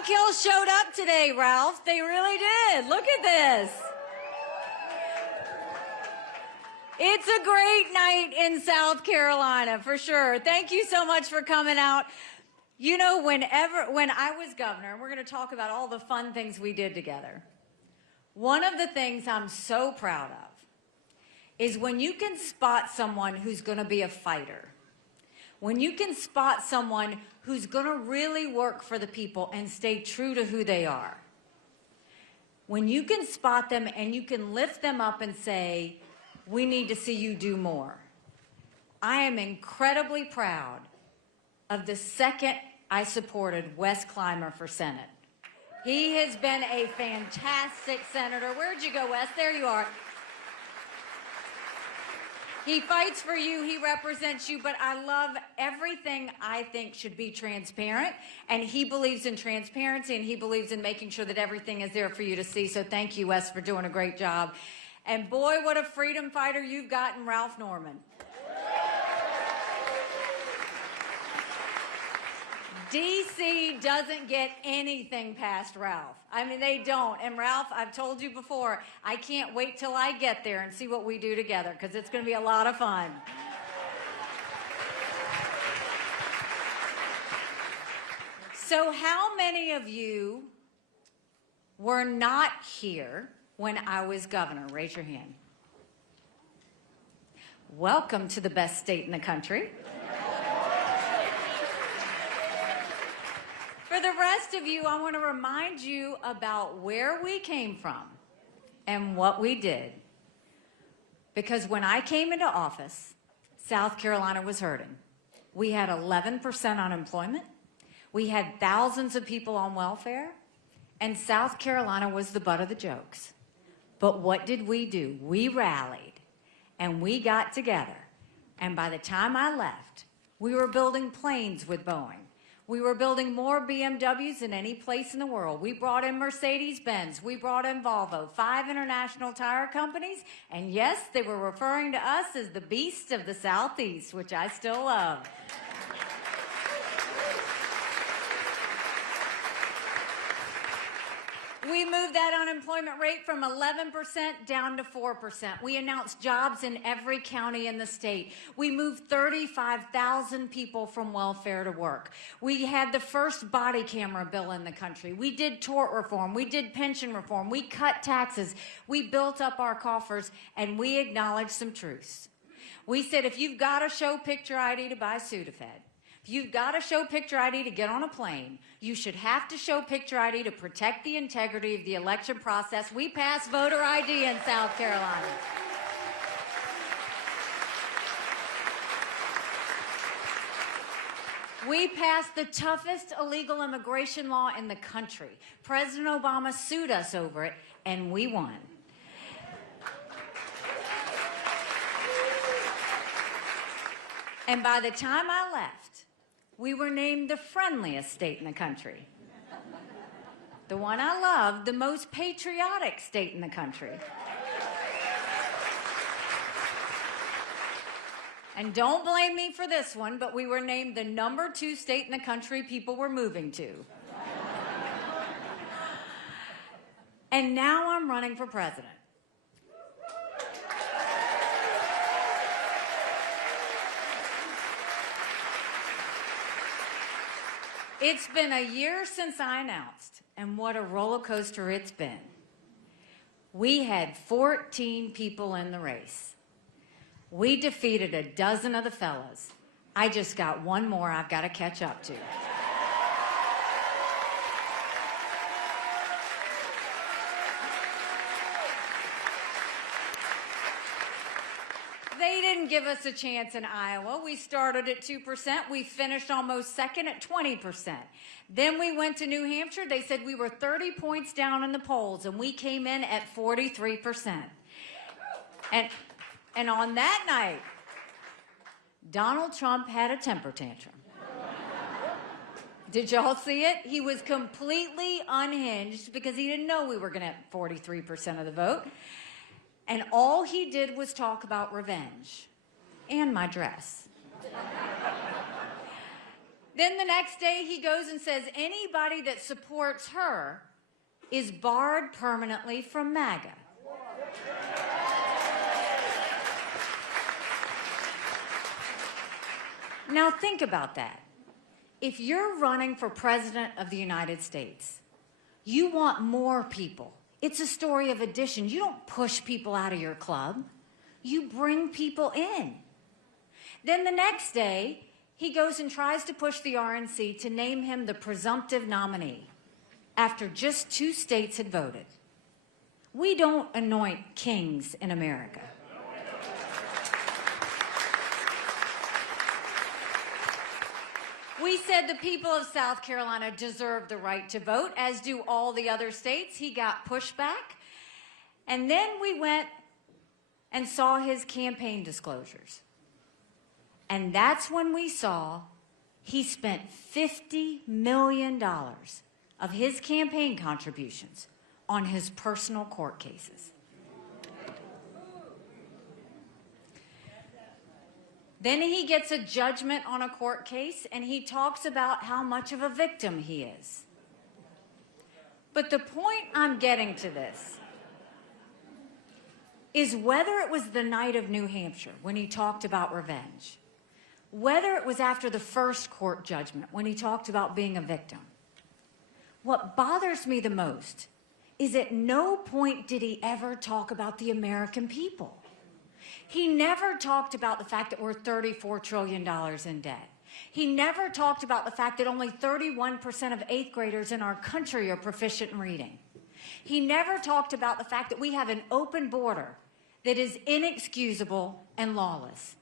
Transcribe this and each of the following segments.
Rock Hill showed up today, Ralph. They really did. Look at this. It's a great night in South Carolina, for sure. Thank you so much for coming out. You know, when I was governor, and we're going to talk about all the fun things we did together, one of the things I'm so proud of is when you can spot someone who's going to be a fighter, when you can spot someone who's going to really work for the people and stay true to who they are, when you can spot them and you can lift them up and say, we need to see you do more. I am incredibly proud of the second I supported Wes Clymer for Senate. He has been a fantastic senator. Where'd you go, Wes? There you are. He fights for you, he represents you, but I love everything I think should be transparent, and he believes in transparency, and he believes in making sure that everything is there for you to see. So thank you, Wes, for doing a great job. And boy, what a freedom fighter you've got in Ralph Norman. DC doesn't get anything past Ralph. I mean, they don't. And Ralph, I've told you before, I can't wait till I get there and see what we do together, because it's going to be a lot of fun. So how many of you were not here when I was governor? Raise your hand. Welcome to the best state in the country. For the rest of you, I want to remind you about where we came from and what we did. Because when I came into office, South Carolina was hurting. We had 11% unemployment. We had thousands of people on welfare. And South Carolina was the butt of the jokes. But what did we do? We rallied and we got together. And by the time I left, we were building planes with Boeing. We were building more BMWs than any place in the world. We brought in Mercedes-Benz. We brought in Volvo, 5 international tire companies. And yes, they were referring to us as the beast of the Southeast, which I still love. We moved that unemployment rate from 11% down to 4%. We announced jobs in every county in the state. We moved 35,000 people from welfare to work. We had the first body camera bill in the country. We did tort reform. We did pension reform. We cut taxes. We built up our coffers, and we acknowledged some truths. We said, if you've got to show picture ID to buy Sudafed, if you've got to show picture ID to get on a plane, you should have to show picture ID to protect the integrity of the election process. We passed voter ID in South Carolina. We passed the toughest illegal immigration law in the country. President Obama sued us over it, and we won. And by the time I left, we were named the friendliest state in the country. The one I love, the most patriotic state in the country. And don't blame me for this one, but we were named the #2 state in the country people were moving to. And now I'm running for president. It's been a year since I announced, and what a roller coaster it's been. We had 14 people in the race. We defeated a dozen of the fellas. I just got one more I've got to catch up to. They didn't give us a chance in Iowa. We started at 2%. We finished almost second at 20%. Then we went to New Hampshire. They said we were 30 points down in the polls, and we came in at 43%. And on that night, Donald Trump had a temper tantrum. Did y'all see it? He was completely unhinged because he didn't know we were going to have 43% of the vote. And all he did was talk about revenge and my dress. Then the next day he goes and says anybody that supports her is barred permanently from MAGA. Now think about that. If you're running for President of the United States, you want more people. It's a story of addition. You don't push people out of your club. You bring people in. Then the next day, he goes and tries to push the RNC to name him the presumptive nominee after just 2 states had voted. We don't anoint kings in America. We said the people of South Carolina deserve the right to vote, as do all the other states. He got pushback. And then we went and saw his campaign disclosures. And that's when we saw he spent $50 million of his campaign contributions on his personal court cases. Then he gets a judgment on a court case, and he talks about how much of a victim he is. But the point I'm getting to this is whether it was the night of New Hampshire when he talked about revenge, whether it was after the first court judgment when he talked about being a victim, what bothers me the most is at no point did he ever talk about the American people. He never talked about the fact that we're $34 trillion in debt. He never talked about the fact that only 31% of 8th graders in our country are proficient in reading. He never talked about the fact that we have an open border that is inexcusable and lawless.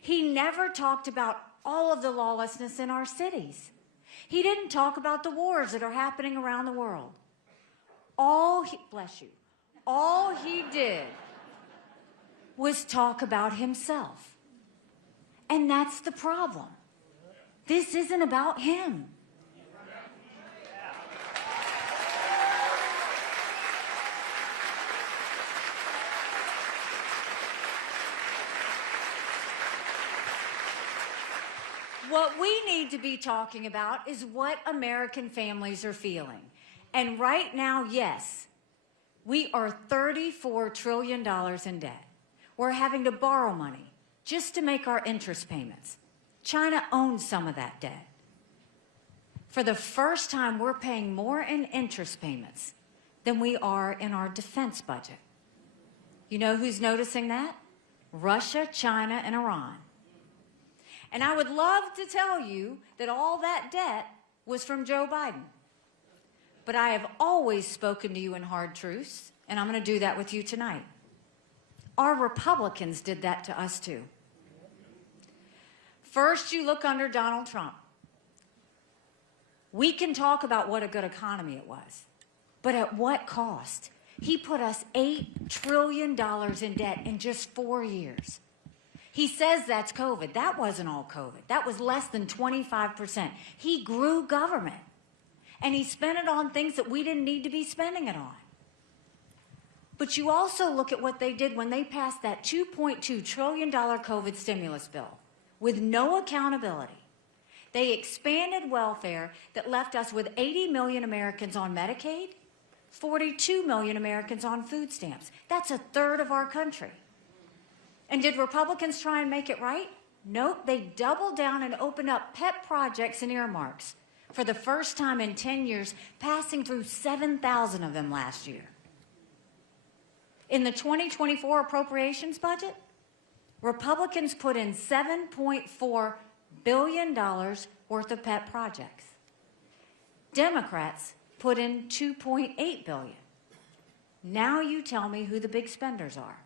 He never talked about all of the lawlessness in our cities. He didn't talk about the wars that are happening around the world. All he did was talk about himself. And that's the problem. This isn't about him. What we need to be talking about is what American families are feeling. And right now, yes, we are $34 trillion in debt. We're having to borrow money just to make our interest payments. China owns some of that debt. For the first time, we're paying more in interest payments than we are in our defense budget. You know who's noticing that? Russia, China, and Iran. And I would love to tell you that all that debt was from Joe Biden. But I have always spoken to you in hard truths, and I'm going to do that with you tonight. Our Republicans did that to us too. First, you look under Donald Trump. We can talk about what a good economy it was, but at what cost? He put us $8 trillion in debt in just 4 years. He says that's COVID. That wasn't all COVID. That was less than 25%. He grew government, and he spent it on things that we didn't need to be spending it on. But you also look at what they did when they passed that $2.2 trillion COVID stimulus bill with no accountability. They expanded welfare that left us with 80 million Americans on Medicaid, 42 million Americans on food stamps. That's a third of our country. And did Republicans try and make it right? Nope, they doubled down and opened up pet projects and earmarks for the first time in 10 years, passing through 7,000 of them last year. In the 2024 appropriations budget, Republicans put in $7.4 billion worth of pet projects. Democrats put in $2.8 billion. Now you tell me who the big spenders are.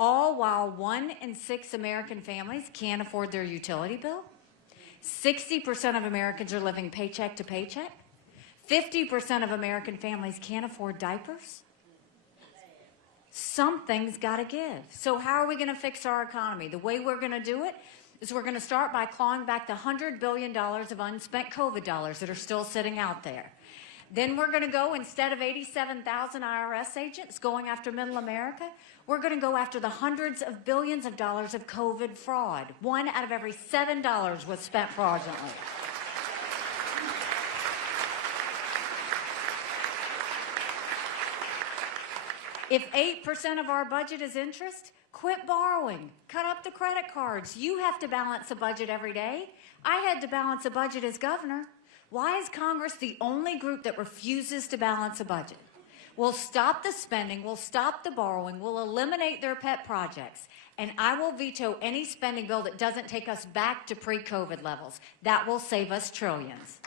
All while 1 in 6 American families can't afford their utility bill. 60% of Americans are living paycheck to paycheck. 50% of American families can't afford diapers. Something's got to give. So how are we going to fix our economy? The way we're going to do it is we're going to start by clawing back the $100 billion of unspent COVID dollars that are still sitting out there. Then we're going to go, instead of 87,000 IRS agents going after middle America, we're going to go after the hundreds of billions of dollars of COVID fraud. 1 out of every $7 was spent fraudulently. If 8% of our budget is interest, quit borrowing. Cut up the credit cards. You have to balance a budget every day. I had to balance a budget as governor. Why is Congress the only group that refuses to balance a budget? We'll stop the spending, we'll stop the borrowing, we'll eliminate their pet projects, and I will veto any spending bill that doesn't take us back to pre-COVID levels. That will save us trillions.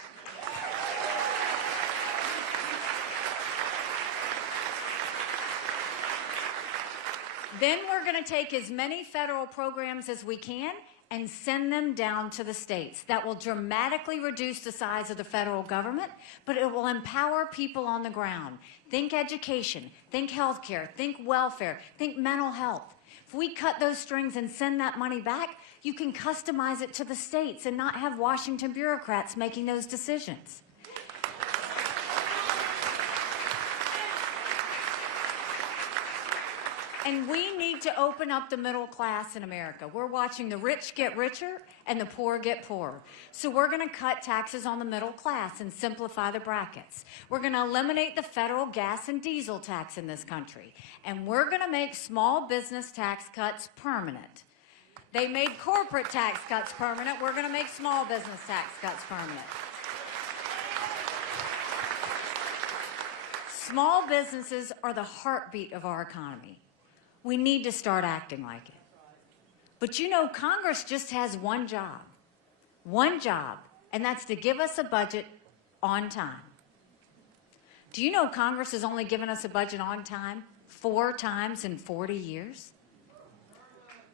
Then we're going to take as many federal programs as we can and send them down to the states. That will dramatically reduce the size of the federal government, but it will empower people on the ground. Think education, think healthcare, think welfare, think mental health. If we cut those strings and send that money back, you can customize it to the states and not have Washington bureaucrats making those decisions. And we need to open up the middle class in America. We're watching the rich get richer and the poor get poorer. So we're going to cut taxes on the middle class and simplify the brackets. We're going to eliminate the federal gas and diesel tax in this country. And we're going to make small business tax cuts permanent. They made corporate tax cuts permanent. We're going to make small business tax cuts permanent. Small businesses are the heartbeat of our economy. We need to start acting like it. But you know, Congress just has one job, and that's to give us a budget on time. Do you know Congress has only given us a budget on time 4 times in 40 years?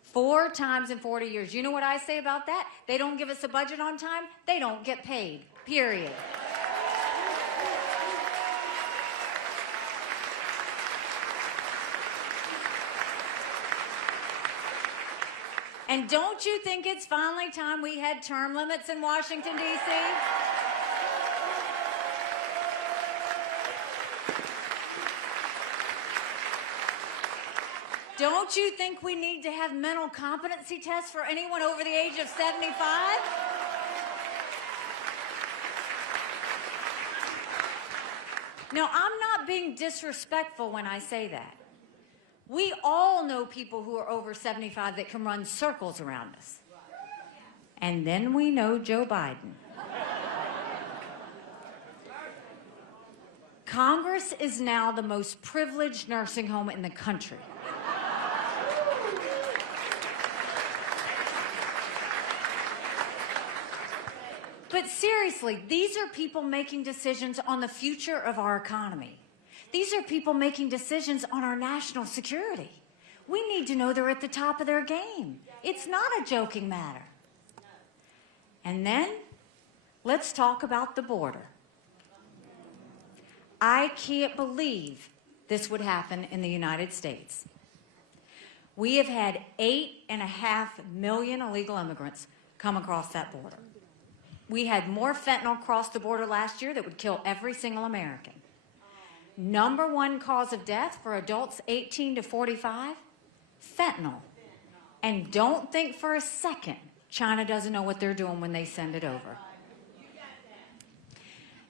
4 times in 40 years. You know what I say about that? They don't give us a budget on time, they don't get paid, period. And don't you think it's finally time we had term limits in Washington, D.C.? Don't you think we need to have mental competency tests for anyone over the age of 75? Now, I'm not being disrespectful when I say that. We all know people who are over 75 that can run circles around us. And then we know Joe Biden. Congress is now the most privileged nursing home in the country. But seriously, these are people making decisions on the future of our economy. These are people making decisions on our national security. We need to know they're at the top of their game. It's not a joking matter. And then, let's talk about the border. I can't believe this would happen in the United States. We have had 8.5 million illegal immigrants come across that border. We had more fentanyl cross the border last year that would kill every single American. #1 cause of death for adults 18 to 45, fentanyl. And don't think for a second China doesn't know what they're doing when they send it over.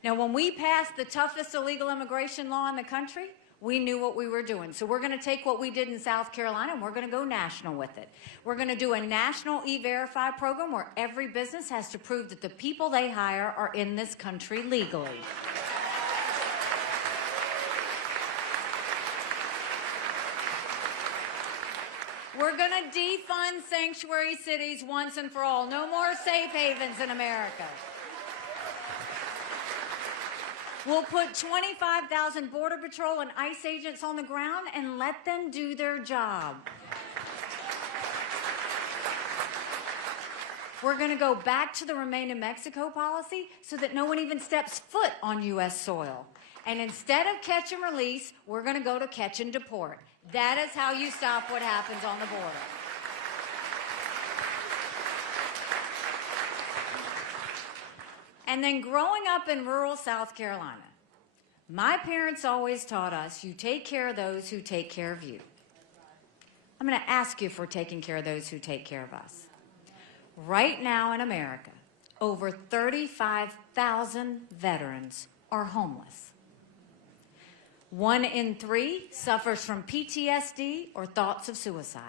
Now, when we passed the toughest illegal immigration law in the country, we knew what we were doing. So we're going to take what we did in South Carolina and we're going to go national with it. We're going to do a national E-Verify program where every business has to prove that the people they hire are in this country legally. We're going to defund sanctuary cities once and for all. No more safe havens in America. We'll put 25,000 Border Patrol and ICE agents on the ground and let them do their job. We're going to go back to the Remain in Mexico policy so that no one even steps foot on U.S. soil. And instead of catch and release, we're going to go to catch and deport. That is how you stop what happens on the border. And then growing up in rural South Carolina, My parents always taught us, you take care of those who take care of you. I'm going to ask you if we're taking care of those who take care of us. Right now in America, over 35,000 veterans are homeless. 1 in 3 suffers from PTSD or thoughts of suicide.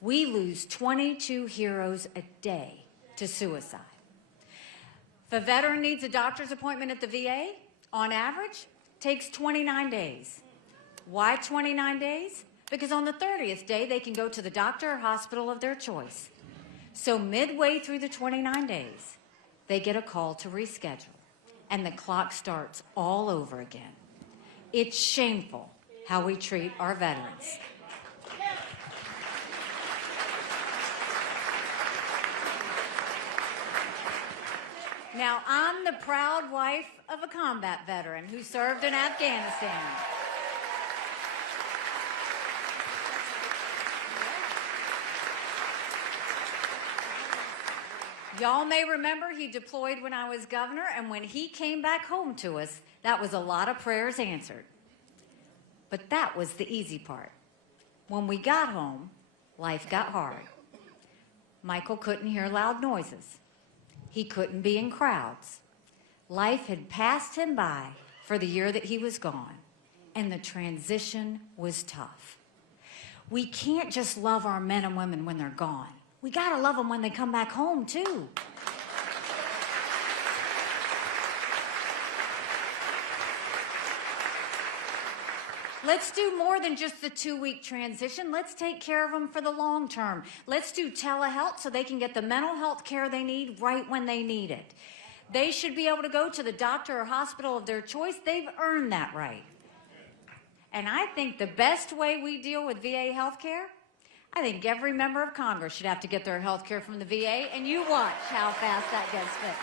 We lose 22 heroes a day to suicide. If a veteran needs a doctor's appointment at the VA, on average, takes 29 days. Why 29 days? Because on the 30th day, they can go to the doctor or hospital of their choice. So midway through the 29 days, they get a call to reschedule, and the clock starts all over again. It's shameful how we treat our veterans. Now, I'm the proud wife of a combat veteran who served in Afghanistan. Y'all may remember he deployed when I was governor, and when he came back home to us, that was a lot of prayers answered. But that was the easy part. When we got home, life got hard. Michael couldn't hear loud noises. He couldn't be in crowds. Life had passed him by for the year that he was gone, and the transition was tough. We can't just love our men and women when they're gone. We gotta love them when they come back home, too. Let's do more than just the 2-week transition. Let's take care of them for the long term. Let's do telehealth so they can get the mental health care they need right when they need it. They should be able to go to the doctor or hospital of their choice. They've earned that right. And I think the best way we deal with VA health care, I think every member of Congress should have to get their health care from the VA, and you watch how fast that gets fixed.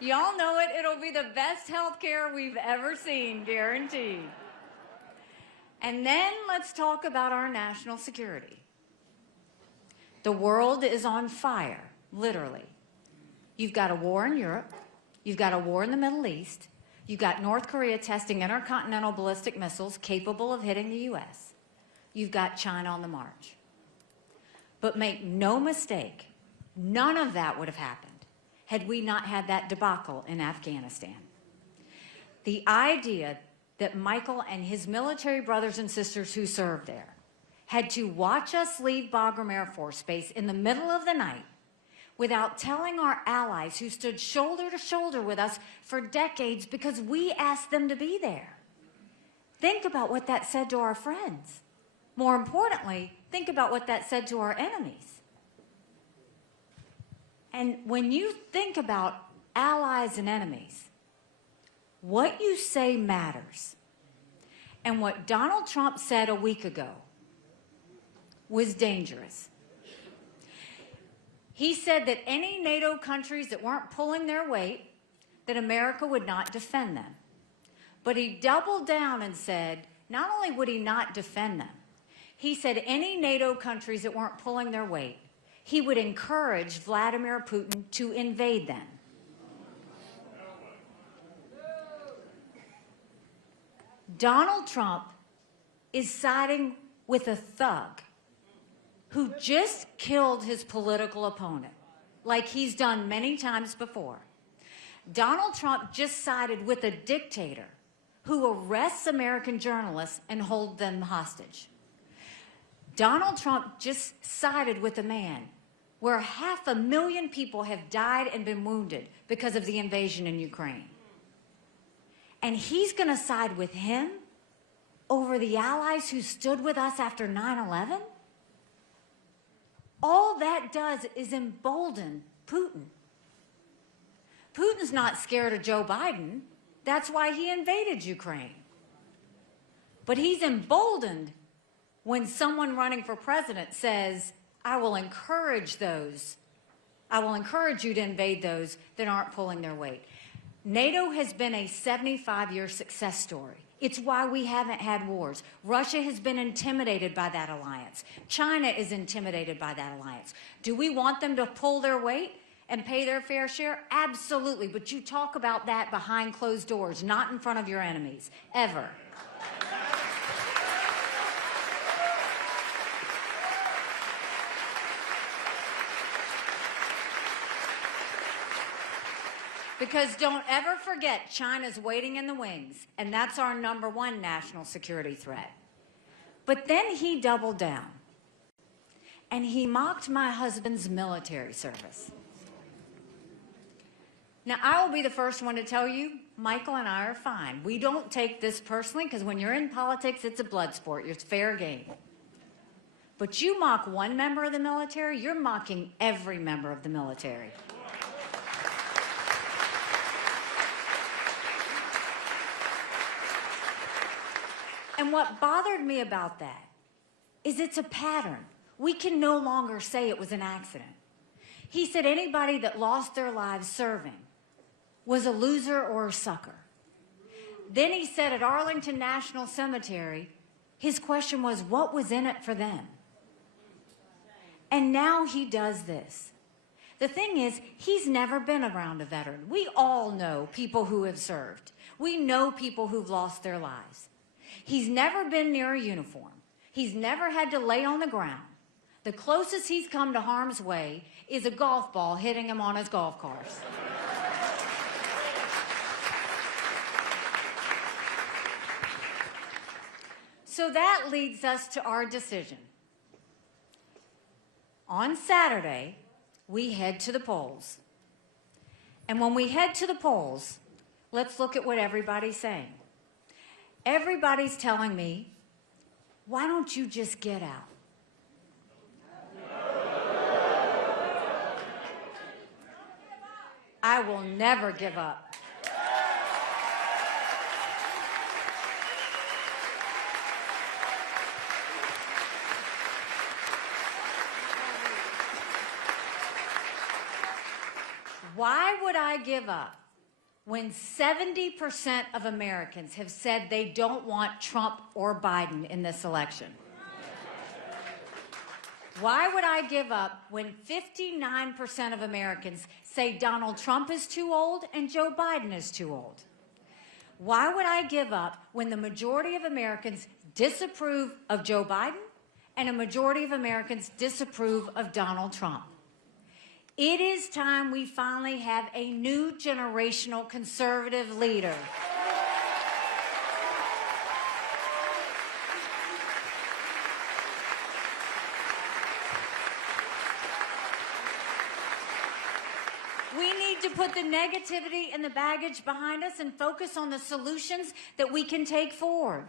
Y'all know it. It'll be the best health care we've ever seen, guaranteed. And then let's talk about our national security. The world is on fire, literally. You've got a war in Europe. You've got a war in the Middle East. You've got North Korea testing intercontinental ballistic missiles capable of hitting the U.S. You've got China on the march. But make no mistake, none of that would have happened had we not had that debacle in Afghanistan. The idea that Michael and his military brothers and sisters who served there had to watch us leave Bagram Air Force Base in the middle of the night without telling our allies who stood shoulder to shoulder with us for decades because we asked them to be there. Think about what that said to our friends. More importantly, think about what that said to our enemies. And when you think about allies and enemies, what you say matters. And what Donald Trump said a week ago was dangerous. He said that any NATO countries that weren't pulling their weight, that America would not defend them. But he doubled down and said, not only would he not defend them, he said any NATO countries that weren't pulling their weight, he would encourage Vladimir Putin to invade them. Donald Trump is siding with a thug who just killed his political opponent, like he's done many times before. Donald Trump just sided with a dictator who arrests American journalists and holds them hostage. Donald Trump just sided with a man where 500,000 people have died and been wounded because of the invasion in Ukraine. And he's going to side with him over the allies who stood with us after 9/11? All that does is embolden Putin. Putin's not scared of Joe Biden. That's why he invaded Ukraine. But he's emboldened when someone running for president says, I will encourage you to invade those that aren't pulling their weight. NATO has been a 75-year success story. It's why we haven't had wars. Russia has been intimidated by that alliance. China is intimidated by that alliance. Do we want them to pull their weight and pay their fair share? Absolutely. But you talk about that behind closed doors, not in front of your enemies, ever. Because don't ever forget, China's waiting in the wings, and that's our #1 national security threat. But then he doubled down, and he mocked my husband's military service. Now, I will be the first one to tell you, Michael and I are fine. We don't take this personally, because when you're in politics, it's a blood sport. It's fair game. But you mock one member of the military, you're mocking every member of the military. And what bothered me about that is it's a pattern. We can no longer say it was an accident. He said anybody that lost their lives serving was a loser or a sucker. Then he said at Arlington National Cemetery, his question was, what was in it for them? And now he does this. The thing is, he's never been around a veteran. We all know people who have served. We know people who've lost their lives. He's never been near a uniform. He's never had to lay on the ground. The closest he's come to harm's way is a golf ball hitting him on his golf course. So that leads us to our decision. On Saturday, we head to the polls. And when we head to the polls, let's look at what everybody's saying. Everybody's telling me, why don't you just get out? I will never give up. Why would I give up when 70% of Americans have said they don't want Trump or Biden in this election? Why would I give up when 59% of Americans say Donald Trump is too old and Joe Biden is too old? Why would I give up when the majority of Americans disapprove of Joe Biden and a majority of Americans disapprove of Donald Trump? It is time we finally have a new generational conservative leader. We need to put the negativity and the baggage behind us and focus on the solutions that we can take forward.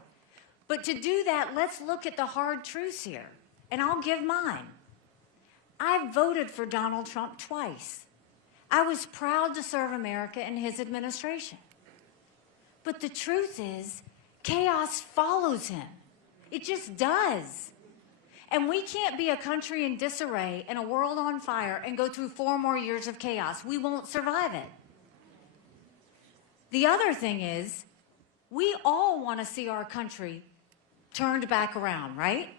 But to do that, let's look at the hard truths here, and I'll give mine. I voted for Donald Trump twice. I was proud to serve America in his administration. But the truth is, chaos follows him. It just does. And we can't be a country in disarray and a world on fire and go through 4 more years of chaos. We won't survive it. The other thing is, we all want to see our country turned back around, right?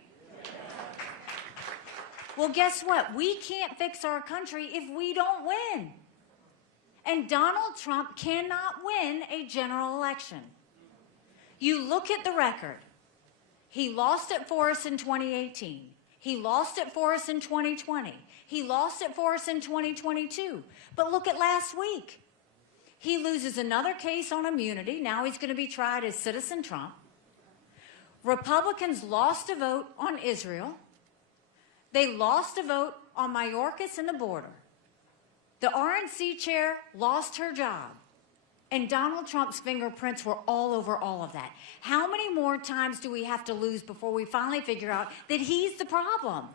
Well, guess what? We can't fix our country if we don't win. And Donald Trump cannot win a general election. You look at the record. He lost it for us in 2018. He lost it for us in 2020. He lost it for us in 2022. But look at last week. He loses another case on immunity. Now he's going to be tried as Citizen Trump. Republicans lost a vote on Israel. They lost a vote on Mayorkas and the border. The RNC chair lost her job. And Donald Trump's fingerprints were all over all of that. How many more times do we have to lose before we finally figure out that he's the problem?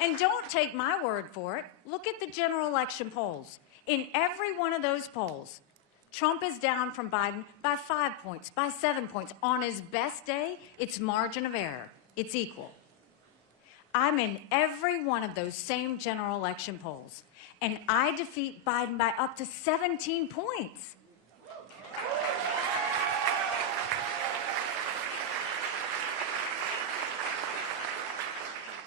And don't take my word for it. Look at the general election polls. In every one of those polls, Trump is down from Biden by 5 points, by 7 points. On his best day, it's margin of error. It's equal. I'm in every one of those same general election polls, and I defeat Biden by up to 17 points.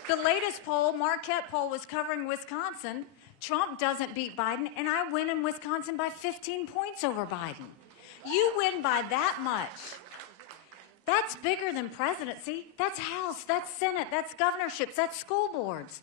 The latest poll, Marquette poll, was covering Wisconsin. Trump doesn't beat Biden, and I win in Wisconsin by 15 points over Biden. You win by that much. That's bigger than presidency. That's House, that's Senate, that's governorships, that's school boards.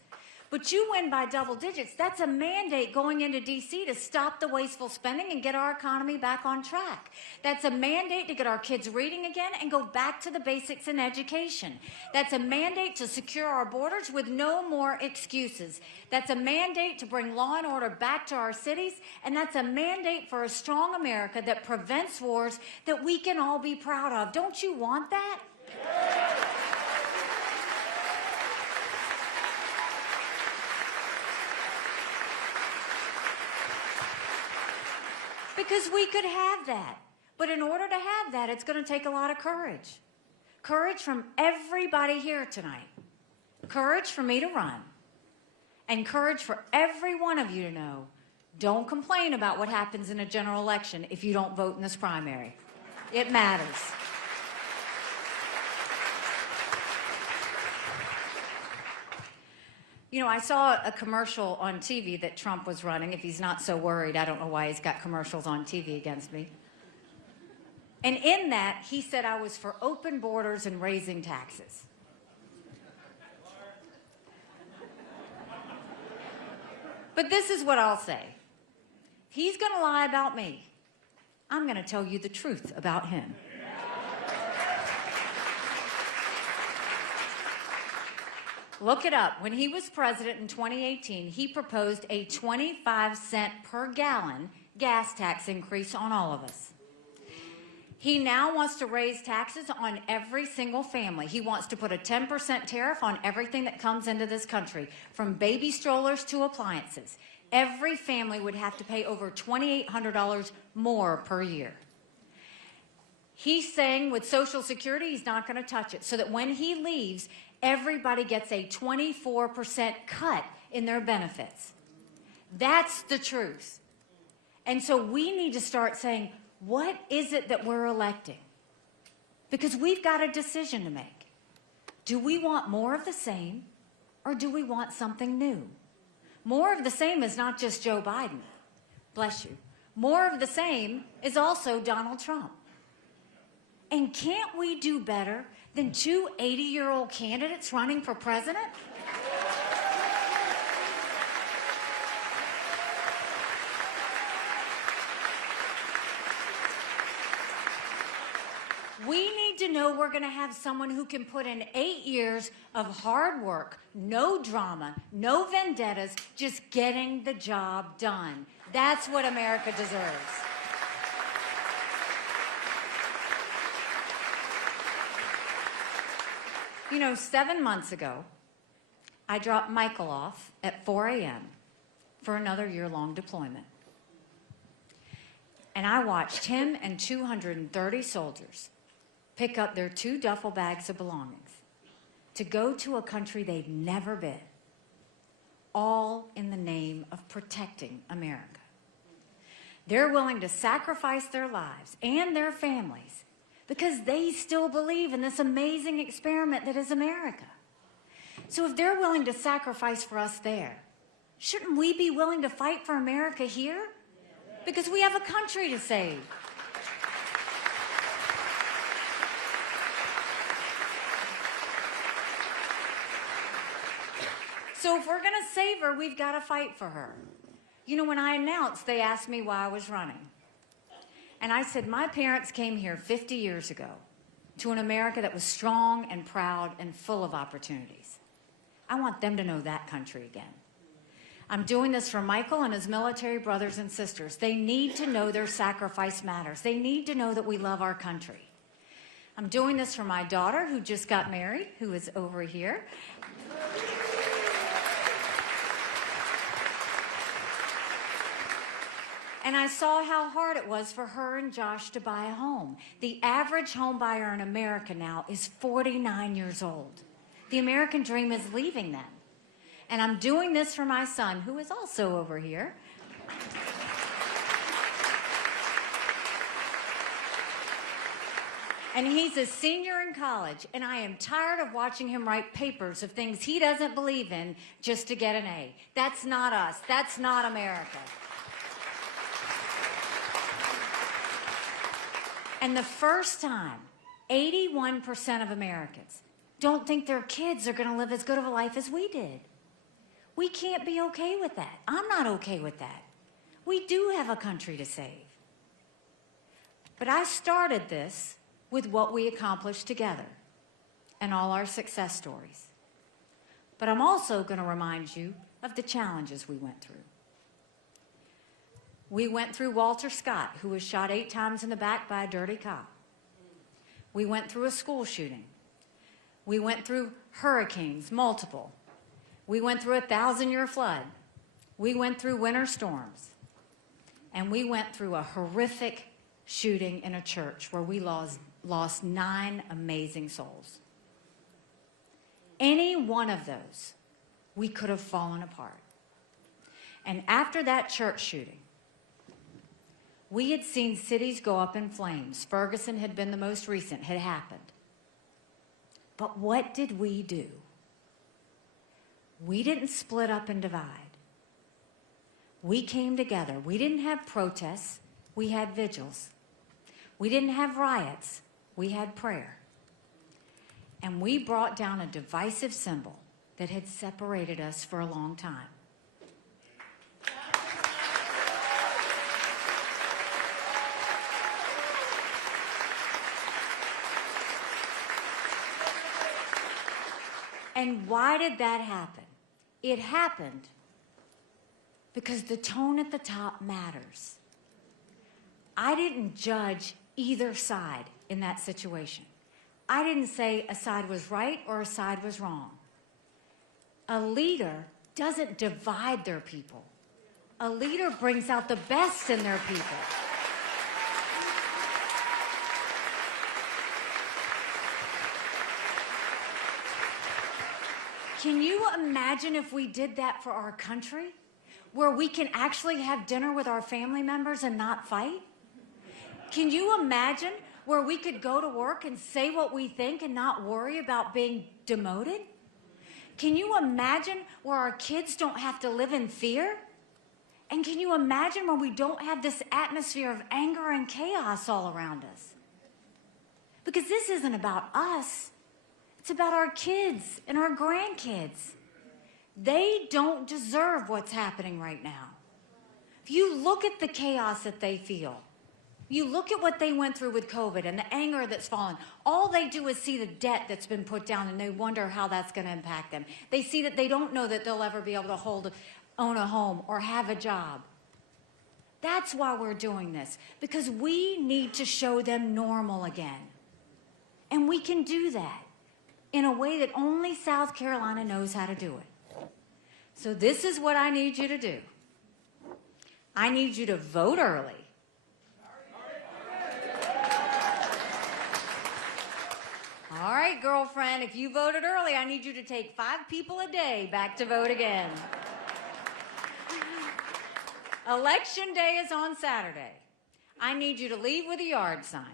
But you win by double digits. That's a mandate going into D.C. to stop the wasteful spending and get our economy back on track. That's a mandate to get our kids reading again and go back to the basics in education. That's a mandate to secure our borders with no more excuses. That's a mandate to bring law and order back to our cities. And that's a mandate for a strong America that prevents wars that we can all be proud of. Don't you want that? Because we could have that. But in order to have that, it's going to take a lot of courage. Courage from everybody here tonight. Courage for me to run. And courage for every one of you to know, don't complain about what happens in a general election if you don't vote in this primary. It matters. You know, I saw a commercial on TV that Trump was running. If he's not so worried, I don't know why he's got commercials on TV against me. And in that, he said I was for open borders and raising taxes. But this is what I'll say. If he's going to lie about me, I'm going to tell you the truth about him. Look it up. When he was president in 2018, he proposed a 25-cent per gallon gas tax increase on all of us. He now wants to raise taxes on every single family. He wants to put a 10% tariff on everything that comes into this country, from baby strollers to appliances. Every family would have to pay over $2,800 more per year. He's saying with Social Security, he's not going to touch it, so that when he leaves, everybody gets a 24% cut in their benefits. That's the truth. And so we need to start saying, what is it that we're electing? Because we've got a decision to make. Do we want more of the same, or do we want something new? More of the same is not just Joe Biden. Bless you. More of the same is also Donald Trump. And can't we do better than two 80-year-old candidates running for president? We need to know we're going to have someone who can put in 8 years of hard work, no drama, no vendettas, just getting the job done. That's what America deserves. You know, 7 months ago, I dropped Michael off at 4 a.m. for another year-long deployment. And I watched him and 230 soldiers pick up their 2 duffel bags of belongings to go to a country they'd never been, all in the name of protecting America. They're willing to sacrifice their lives and their families because they still believe in this amazing experiment that is America. So if they're willing to sacrifice for us there, shouldn't we be willing to fight for America here? Because we have a country to save. So if we're going to save her, we've got to fight for her. You know, when I announced, they asked me why I was running. And I said, my parents came here 50 years ago to an America that was strong and proud and full of opportunities. I want them to know that country again. I'm doing this for Michael and his military brothers and sisters. They need to know their sacrifice matters. They need to know that we love our country. I'm doing this for my daughter, who just got married, who is over here. And I saw how hard it was for her and Josh to buy a home. The average home buyer in America now is 49 years old. The American dream is leaving them. And I'm doing this for my son, who is also over here. And he's a senior in college, and I am tired of watching him write papers of things he doesn't believe in just to get an A. That's not us. That's not America. And the first time, 81% of Americans don't think their kids are going to live as good of a life as we did. We can't be okay with that. I'm not okay with that. We do have a country to save. But I started this with what we accomplished together and all our success stories. But I'm also going to remind you of the challenges we went through. We went through Walter Scott, who was shot 8 times in the back by a dirty cop. We went through a school shooting. We went through hurricanes, multiple. We went through a 1,000-year flood. We went through winter storms. And we went through a horrific shooting in a church where we lost 9 amazing souls. Any one of those, we could have fallen apart. And after that church shooting, we had seen cities go up in flames. Ferguson had been the most recent, had happened. But what did we do? We didn't split up and divide. We came together. We didn't have protests. We had vigils. We didn't have riots. We had prayer. And we brought down a divisive symbol that had separated us for a long time. And why did that happen? It happened because the tone at the top matters. I didn't judge either side in that situation. I didn't say a side was right or a side was wrong. A leader doesn't divide their people. A leader brings out the best in their people. Can you imagine if we did that for our country, where we can actually have dinner with our family members and not fight? Can you imagine where we could go to work and say what we think and not worry about being demoted? Can you imagine where our kids don't have to live in fear? And can you imagine where we don't have this atmosphere of anger and chaos all around us? Because this isn't about us. It's about our kids and our grandkids. They don't deserve what's happening right now. If you look at the chaos that they feel, you look at what they went through with COVID and the anger that's fallen, all they do is see the debt that's been put down and they wonder how that's going to impact them. They see that they don't know that they'll ever be able to own a home or have a job. That's why we're doing this, because we need to show them normal again. And we can do that in a way that only South Carolina knows how to do it. So this is what I need you to do. I need you to vote early. All right, girlfriend, if you voted early, I need you to take 5 people a day back to vote again. Election day is on Saturday. I need you to leave with a yard sign.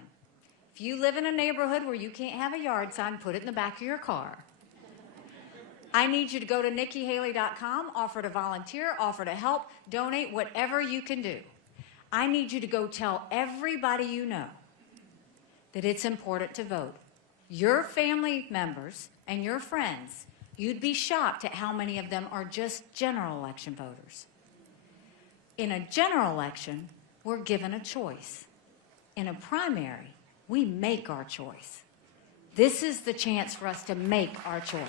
If you live in a neighborhood where you can't have a yard sign, put it in the back of your car. I need you to go to NikkiHaley.com, offer to volunteer, offer to help, donate, whatever you can do. I need you to go tell everybody you know that it's important to vote. Your family members and your friends, you'd be shocked at how many of them are just general election voters. In a general election, we're given a choice. In a primary, we make our choice. This is the chance for us to make our choice.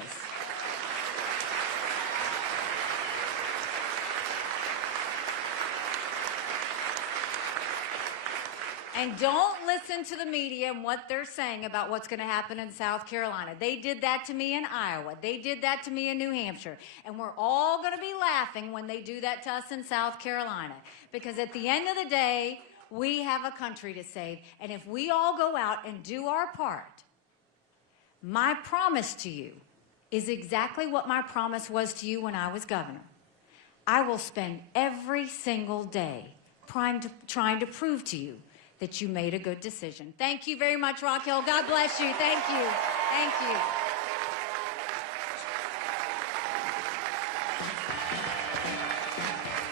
And don't listen to the media and what they're saying about what's going to happen in South Carolina. They did that to me in Iowa. They did that to me in New Hampshire. And we're all going to be laughing when they do that to us in South Carolina. Because at the end of the day, we have a country to save. And if we all go out and do our part, my promise to you is exactly what my promise was to you when I was governor. I will spend every single day trying to prove to you that you made a good decision. Thank you very much, Rock Hill. God bless you. Thank you. Thank you.